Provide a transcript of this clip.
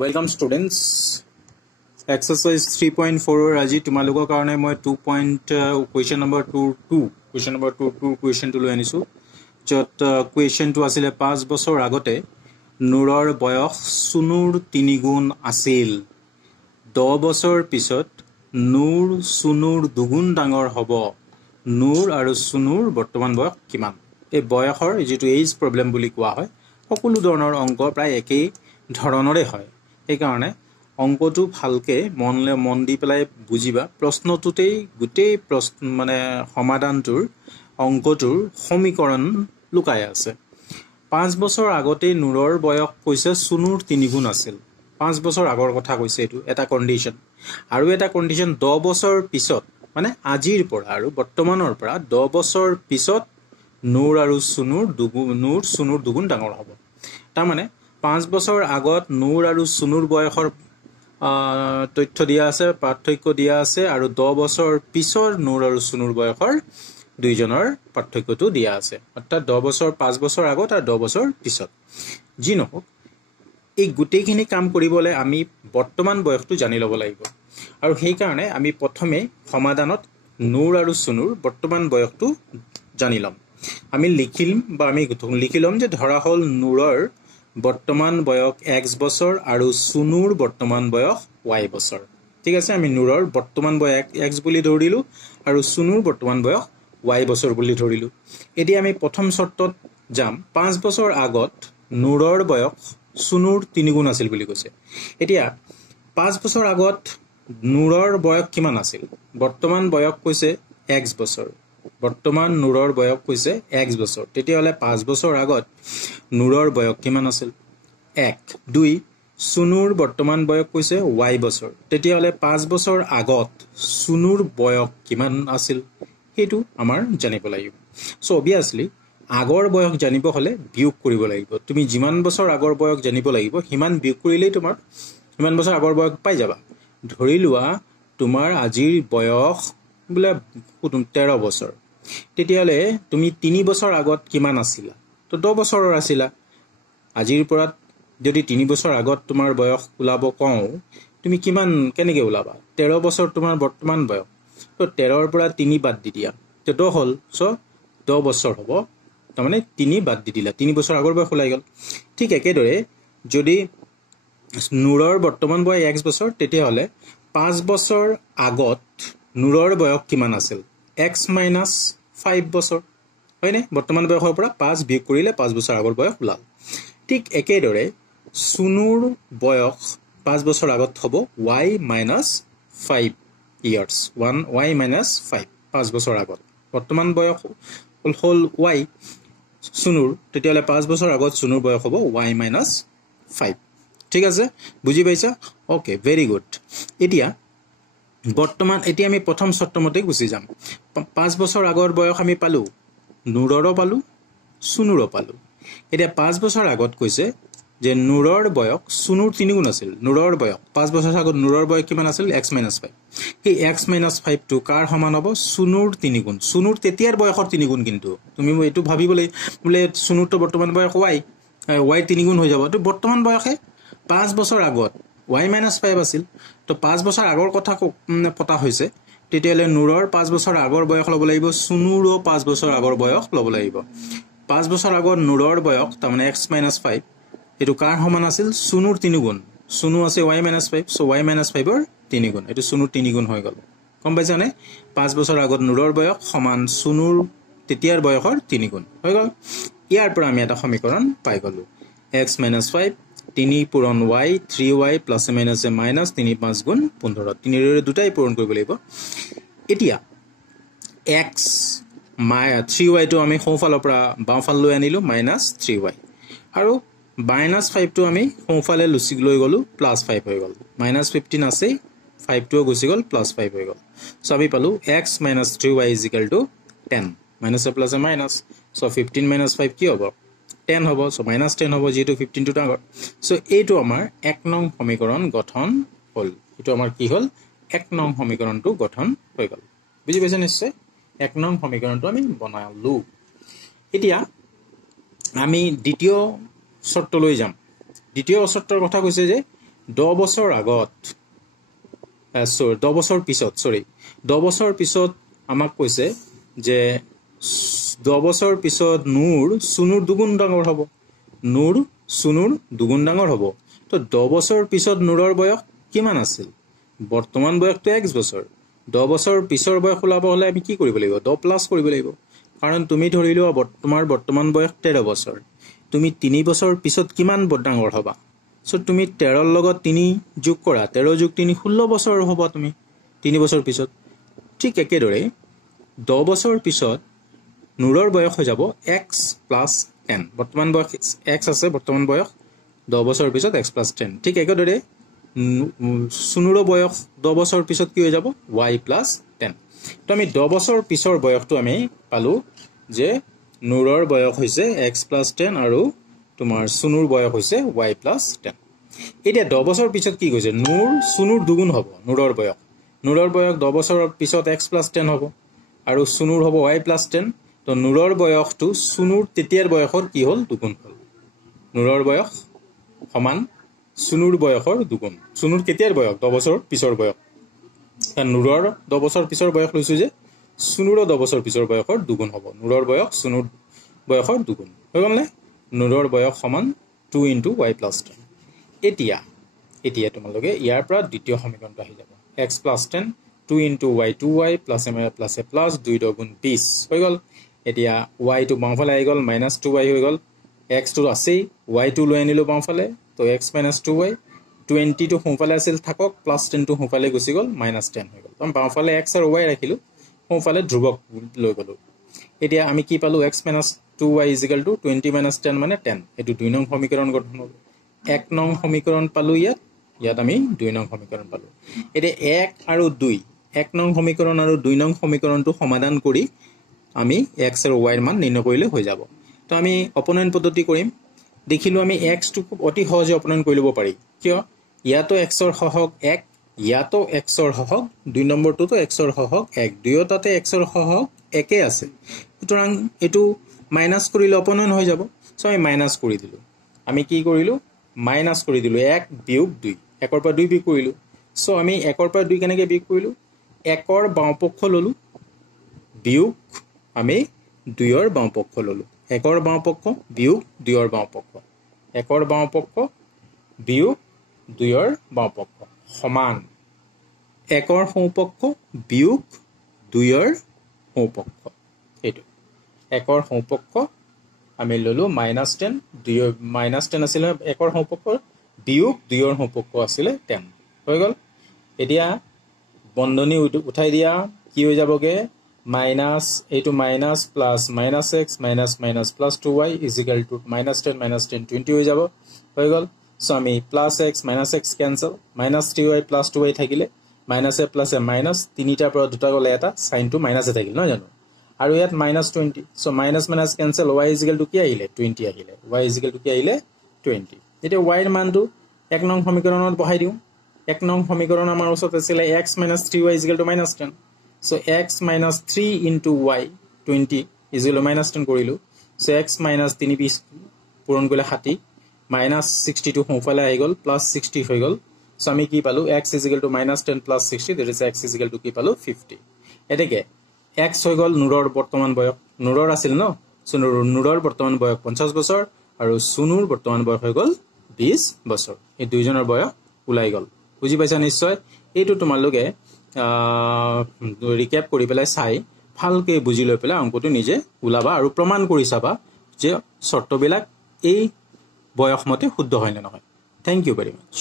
Welcome students. Exercise 3.4 আজি তোমালোকৰ কাৰণে মই 2 point question number 2 question to লৈ আনিছো যত question to আছিল 5 বছৰ আগতে নুৰৰ বয়স সুনুৰ 3 গুণ আছিল 10 বছৰ পিছত নুৰ সুনুৰ 2 গুণ ডাঙৰ হ'ব নুৰ আৰু সুনুৰ বৰ্তমান বয়স কিমান এই বয়সৰ যেটো এজ প্ৰবলেম বুলি কোৱা হয় সকলো ধৰণৰ অংক প্ৰায় একেই ধৰণৰে হয় এই কাৰণে অংকটো ভালকে মন দি পেলাই বুজিবা প্ৰশ্নটোতেই গুটেই প্ৰশ্ন মানে সমাধানটোৰ অংকটোৰ সমীকৰণ লুকাই আছে 5 বছৰ আগতে নুৰৰ বয়স কৈছে সুনুৰ 3 গুণ আছিল 5 বছৰ আগৰ কথা কৈছে এটো এটা কন্ডিশন আৰু এটা কন্ডিশন 10 বছৰ পিছত মানে আজিৰ পৰা আৰু বৰ্তমানৰ পৰা 10 বছৰ পিছত নুৰ আৰু সুনুৰ সুনুৰ দুগুণ ডাঙৰ হ'ব তাৰ মানে 5 বছৰ আগত নুৰ আৰু সুনুৰ বয়সৰ তথ্য দিয়া আছে পাৰ্থক্য দিয়া আছে আৰু 10 বছৰ পিছৰ নুৰ আৰু সুনুৰ বয়সৰ দুইজনৰ পাৰ্থক্যটো দিয়া আছে অৰ্থাৎ 10 বছৰ 5 বছৰ আগত আৰু 10 বছৰ পিছত যি নহওক এই গুটেইখিনি কাম কৰিবলৈ আমি বৰ্তমান বয়সটো জানি ল'ব লাগিব আৰু সেই কাৰণে আমি প্ৰথমে সমাধানত নুৰ আৰু সুনুৰ বৰ্তমান বয়সটো জানি লম আমি লিখিলম যে ধৰা হল নুৰৰ বৰ্তমান বয়স x বছৰ আৰু সুনুৰ বৰ্তমান বয়স y বছৰ ঠিক আছে আমি নুৰৰ বৰ্তমান বয়স x বুলি ধৰিলো আৰু সুনুৰ বৰ্তমান বয়স y বছৰ বুলি ধৰিলো এতিয়া আমি প্ৰথম শৰ্তত যাম 5 বছৰ আগত নুৰৰ বয়স সুনুৰ 3 গুণ আছিল বুলি কৈছে এতিয়া 5 বছৰ আগত নুৰৰ বয়স কিমান আছিল বৰ্তমান বয়স কৈছে x বছৰ বৰ্তমান নুৰৰ বয়স কৈছে x বছৰ তেতিয়াহলে 5 বছৰ আগত নুৰৰ বয়স কিমান আছিল 1 2 সুনুৰ বৰ্তমান বয়স কৈছে y বছৰ তেতিয়াহলে 5 বছৰ আগত সুনুৰ বয়স কিমান আছিল হেতু আমাৰ জানিব লাগিব সো অবিয়াসলি আগৰ বয়স জানিব হলে বিয়োগ কৰিব লাগিব তুমি যিমান বছৰ আগৰ বয়স জানিব লাগিব হিমান বিয়োগ কৰিলেই তোমাৰ হিমান বছৰ আগৰ বয়স পাই যাবা ধৰি লোৱা তোমাৰ আজিৰ বয়স বলে 13 বছৰ তেতিয়াহলে তুমি 3 বছৰ আগত কিমান আছিলা তো 10 বছৰৰ আছিলা আজিৰ পৰা যদি 3 বছৰ আগত তোমাৰ বয়স ওলাব কওঁ তুমি কিমান কেনেকৈ ওলাবা 13 বছৰ তোমাৰ বৰ্তমান বয়স তো 13 ৰ পৰা 3 বাদ দি দিয়া তো 10 হল সো 10 বছৰ হ'ব তাৰ মানে 3 বাদ দি দিলা 3 বছৰ আগৰ বয়স ওলাই গল ঠিক একেদৰে যদি নুৰৰ বৰ্তমান বয়স x বছৰ তেতিয়াহলে 5 বছৰ আগত নুৰৰ বয়স কিমান আছিল x - 5 বছৰ হয়নে বৰ্তমান বয়সৰ পৰা 5 বিয়োগ কৰিলে 5 বছৰ আগৰ বয়স ওলাল ঠিক একেদৰে সুনুৰ বয়স 5 বছৰ আগত হ'ব y - 5 years y - 5 5 বছৰ আগত বৰ্তমান বয়স হল y সুনুৰ তেতিয়াহলে 5 বছৰ আগত সুনুৰ বয়স হ'ব y - 5 ঠিক আছে বুজি পাইছা ওকে ভেৰি গুড এতিয়া আমি প্ৰথম শৰ্তমতে গুছি যাম 5 বছৰ আগৰ বয়স আমি পালো নুৰৰো পালো সুনুৰো পালো এতিয়া 5 বছৰ আগত কৈছে যে নুৰৰ বয়স সুনুৰ 3 গুণ আছিল নুৰৰ বয়স 5 বছৰ আগত নুৰৰ বয়স কিমান আছিল x - 5 এই x - 5 টো কাৰ সমান হ'ব সুনুৰ 3 গুণ সুনুৰ তেতিয়াৰ বয়সৰ 3 গুণ কিন্তু তুমি এটো ভাবিবলৈ বলে সুনুৰটো বৰ্তমান বয়স y 3 গুণ হৈ যাব তো বৰ্তমান বয়সে 5 বছৰ আগত y - 5 আছিল তো 5 বছৰ আগৰ কথা পতা হৈছে তেতিয়ালে নুৰৰ 5 বছৰ আগৰ বয়স ল'ব লাগিব সুনুৰও 5 বছৰ আগৰ বয়স ল'ব লাগিব 5 বছৰ আগৰ নুৰৰ বয়স তাৰ মানে x - 5 এটো কাৰ সমান আছিল সুনুৰ 3 গুণ সুনু আছে y - 5 সো y - 5 ৰ 3 গুণ এটো সুনুৰ 3 গুণ হৈ গল কম পাইছানে 5 বছৰ আগত নুৰৰ বয়স সমান সুনুৰ তেতিয়াৰ বয়সৰ 3 গুণ হৈ গল ইয়াৰ পৰা আমি এটা সমীকৰণ পাই গলো x - 5 3 পূৰণ y 3y plus minus minus 3 5 গুণ 15 3ৰে দুটাই পূৰণ কৰিব লাগিব এতিয়া x 3y টো আমি সোঁফালৰ পৰা বাওঁফাল লৈ আনিলো -3y আৰু -5 টো আমি সোঁফালে লুচি লৈ গলো +5 হৈ গল -15 আছে 5 টো গুচি গল +5 হৈ গল সো আমি পালো x - 3y = 10 minus plus minus so 15 - 5 কি হ'ব 10 হ'ব সো -10 হ'ব যেটো 15 টো ডাঙৰ সো এইটো আমাৰ 1 নং সমীকৰণ গঠন হল এটো আমাৰ কি হল 1 নং সমীকৰণটো গঠন হৈ গল বুজি পাইছে নিশ্চয় 1 নং সমীকৰণটো আমি বনালো এতিয়া আমি দ্বিতীয় শৰ্ত লৈ যাম দ্বিতীয় শৰ্তৰ কথা কৈছে যে 10 বছৰ আগত 10 বছৰ পিছত 10 বছৰ পিছত আমাক কৈছে যে 10 বছৰ পিছত নূৰ সুনুৰ দুগুণ ডাঙৰ হ'ব নূৰ সুনুৰ দুগুণ ডাঙৰ হ'ব তো 10 বছৰ পিছত নূৰৰ বয়স কিমান আছিল বৰ্তমান বয়সটো x বছৰ 10 বছৰ পিছৰ বয়স ওলাব হলে আমি কি কৰিব লাগিব 10 প্লাস কৰিব লাগিব কাৰণ তুমি ধৰিলো তোমাৰ বৰ্তমান বয়স 13 বছৰ তুমি 3 বছৰ পিছত কিমান ডাঙৰ হবা সো তুমি 13 ৰ লগত 3 যোগ কৰা 13 যোগ 3 16 বছৰ হ'ব তুমি 3 বছৰ পিছত ঠিক একেদৰে 10 বছৰ পিছত নূৰৰ বয়স হৈ যাব x + 10 বৰ্তমান বয়স x আছে বৰ্তমান বয়স 10 বছৰ পিছত x + 10 ঠিক একেদৰে সুনুৰ বয়স 10 বছৰ পিছত কি হৈ যাব y + 10 তো আমি 10 বছৰ পিছৰ বয়সটো আমি পালো যে নূৰৰ বয়স হৈছে x + 10 আৰু তোমাৰ সুনুৰ বয়স হৈছে y + 10 এতিয়া 10 বছৰ পিছত কি কৈছে নূৰ সুনুৰ দুগুণ হ'ব নূৰৰ বয়স 10 বছৰৰ পিছত x + 10 হ'ব আৰু সুনুৰ হ'ব y + 10 তো নূৰৰ বয়সটো সুনুৰ তেতিয়াৰ বয়সৰ কি হ'ল দুগুণ হ'ল নূৰৰ বয়স সমান সুনুৰ বয়সৰ দুগুণ সুনুৰ কেতিয়াৰ বয়স 10 বছৰ পিছৰ বয়স নূৰৰ 10 বছৰ পিছৰ বয়স লৈছো যে সুনুৰ 10 বছৰ পিছৰ বয়সৰ দুগুণ হ'ব নূৰৰ বয়স সুনুৰ বয়সৰ দুগুণ হৈ গ'ল নে নূৰৰ বয়স সমান 2 * y + 10 এতিয়া তোমালোকে ইয়াৰ পৰা দ্বিতীয় সমীকৰণটো আহি যাব x + 10 2 * y 2y + m + 2 * 20 হৈ গ'ল এতিয়া y টো বাওঁফালে আহি গ'ল -2y হৈ গ'ল x টো আছে y টো লৈ আনিলো বাওঁফালে তো x - 2y 20 টো সোঁফালে আছিল থাকক +10 টো সোঁফালে গুচি গ'ল -10 হৈ গ'ল তো বাওঁফালে x আৰু y ৰাখিলো সোঁফালে ধ্ৰুৱক লৈ গ'লো এতিয়া আমি কি পালো x - 2y = 20 - 10 মানে 10 এটো 2 নং সমীকৰণ গঠন হ'ল 1 নং সমীকৰণ পালো ইয়াত আমি 2 নং সমীকৰণ পালো এতিয়া 1 আৰু 2 1 নং সমীকৰণ আৰু 2 নং সমীকৰণটো সমাধান কৰি আমি x আৰু y ৰ মান নিৰ্ণয় কৰিলে হৈ যাব তো আমি অপনয়ন পদ্ধতি কৰিম দেখিলো আমি x টো খুব অতি সহজে অপনয়ন কৰি লব পাৰি কিয় ইয়াতো x ৰ সহগ 1 ইয়াতো x ৰ সহগ 2 নম্বৰটোতো x ৰ সহগ 1 দুয়োটাতে x ৰ সহগ 1 আছে সুতৰাং এটো মাইনাস কৰিলে অপনয়ন হৈ যাব সো আমি মাইনাস কৰি দিলো আমি কি কৰিলো মাইনাস কৰি দিলো 1 বিয়োগ 2 1 ৰ পৰা 2 বিয়োগ কৰিলো সো আমি 1 ৰ পৰা 2 কেনেকৈ বিয়োগ কৰিলো 1 ৰ বাওঁপক্ষ ললো বিয়োগ আমি 2 ৰ বাওঁপক্ষ ললো 1 ৰ বাওঁপক্ষ বিয়োগ 2 ৰ বাওঁপক্ষ 1 ৰ বাওঁপক্ষ বিয়োগ 2 ৰ বাওঁপক্ষ সমান 1 ৰ সোঁপক্ষ বিয়োগ 2 ৰ সোঁপক্ষ এটো 1 ৰ সোঁপক্ষ আমি ললো -10 2 -10 আছিল 1 ৰ সোঁপক্ষ বিয়োগ 2 ৰ সোঁপক্ষ আছিল 10 হৈ গ'ল এতিয়া বন্ধনী উঠাই দিয়া কি হৈ যাবগে minus এইটো minus plus minus x minus minus plus 2y is equal to -10 -10 20 হৈ যাব হৈ গল সো আমি plus x minus x cancel minus 3y plus 2y থাকিলে minus a plus a minus তিনিটাৰ পৰা দুটা গলে এটা sin টো minus এ থাকিল নহয় জানো আৰু ইয়াত -20 so minus minus cancel y is equal to কি আহিলে 20 আহিলে y is equal to কি আহিলে 20 এতিয়া y ৰ মানটো 1 নং সমীকৰণত বহাই দিও 1 নং সমীকৰণ আমাৰ ওচৰত আছিল x - 3y is equal to -10 so x minus 3 into y 20 is equal to -10 কৰিলো so x minus 3 20 পূৰণ কৰিলে 60 minus 62 হোফালে আহি গল plus 60 হৈ গল so আমি কি পালো x is equal to -10 plus 60 that is x is equal to কি পালো 50 এতেকে x হৈ গল নূৰৰ বৰ্তমান বয়স নূৰৰ আছিল ন so নূৰৰ বৰ্তমান বয়স 50 বছৰ আৰু সুনুৰ বৰ্তমান বয়স হৈ গল 20 বছৰ এই দুইজনৰ বয়স উলাই গল বুজি পাইছা নিশ্চয় এইটো তোমালোকে ৰিক্যাপ কৰি পেলাই চাই ভালকে বুজি লৈ পেলাই অংকটো নিজে উলাবা আৰু প্ৰমাণ কৰি চাবা যে শৰ্তবিলাক এই বয়স মতে শুদ্ধ হয় নে নহয় থ্যাংক ইউ ভেৰি মাচ